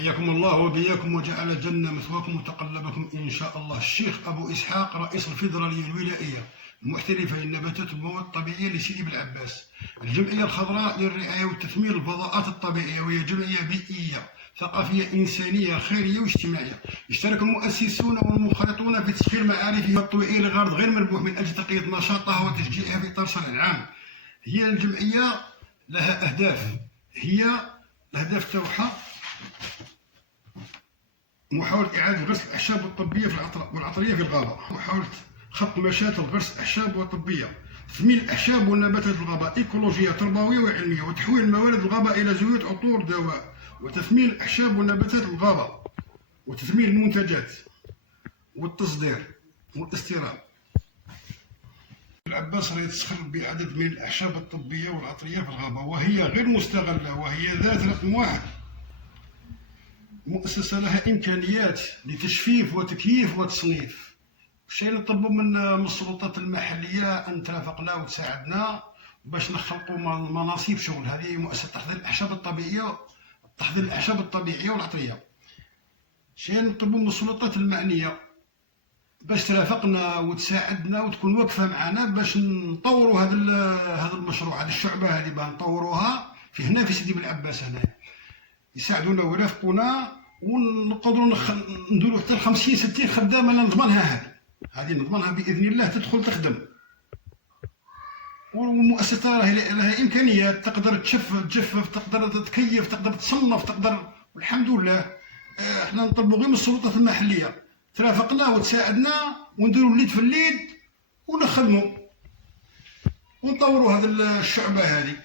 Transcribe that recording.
حياكم الله وبياكم وجعل الجنة مثواكم وتقلبكم إن شاء الله. الشيخ أبو إسحاق رئيس الفيدرالية الولائية المحترفة للنباتات والمواد الطبيعية لسيدي بالعباس. الجمعية الخضراء للرعاية والتثمير الفضاءات الطبيعية، وهي جمعية بيئية ثقافية إنسانية خيرية واجتماعية. اشترك المؤسسون والمنخرطون في تسخير معارفها التطوعية لغرض غير مربوح من أجل تقوية نشاطها وتشجيعها في إطار صالح العام. هي الجمعية لها أهداف، هي الأهداف تاعها محاولة إعادة غرس الأعشاب الطبية والعطرية في الغابة، محاولة خلق مشاتل غرس الأعشاب والطبية، تثمين الأعشاب والنباتات في الغابة إيكولوجية تربوية وعلمية، وتحويل موارد الغابة إلى زيوت عطور دواء، وتثمين الأعشاب والنباتات في الغابة، وتثمين المنتجات والتصدير والاستيراد. العباس راه يتسخر بعدد من الأعشاب الطبية والعطرية في الغابة، وهي غير مستغلة، وهي ذات رقم واحد. مؤسسة لها إمكانيات لتجفيف وتكييف وتصنيف. الشيء اللي نطلبوا من السلطات المحلية أن ترافقنا وتساعدنا باش نخلقوا مناصب شغل. هذه مؤسسة تحضير الأعشاب الطبيعية والعطرية. الشيء اللي نطلبوا من السلطات المعنية باش ترافقنا وتساعدنا وتكون واقفة معنا باش نطوروا هذا المشروع، هذه الشعبة هذه باه نطوروها هنا في سيدي بالعباس. هنا يساعدونا ويرافقونا ونقدروا نديروا حتى 50-60 خدامه. انا نضمنها، هذه نضمنها باذن الله تدخل تخدم. والمؤسسه لها امكانيات، تقدر تجفف، تقدر تكيف، تقدر تصنف، تقدر. والحمد لله احنا نطلبوا غير من السلطات المحليه ترافقنا وتساعدنا ونديروا اليد في اليد ونخدموا ونطوروا هذه الشعبه هذه.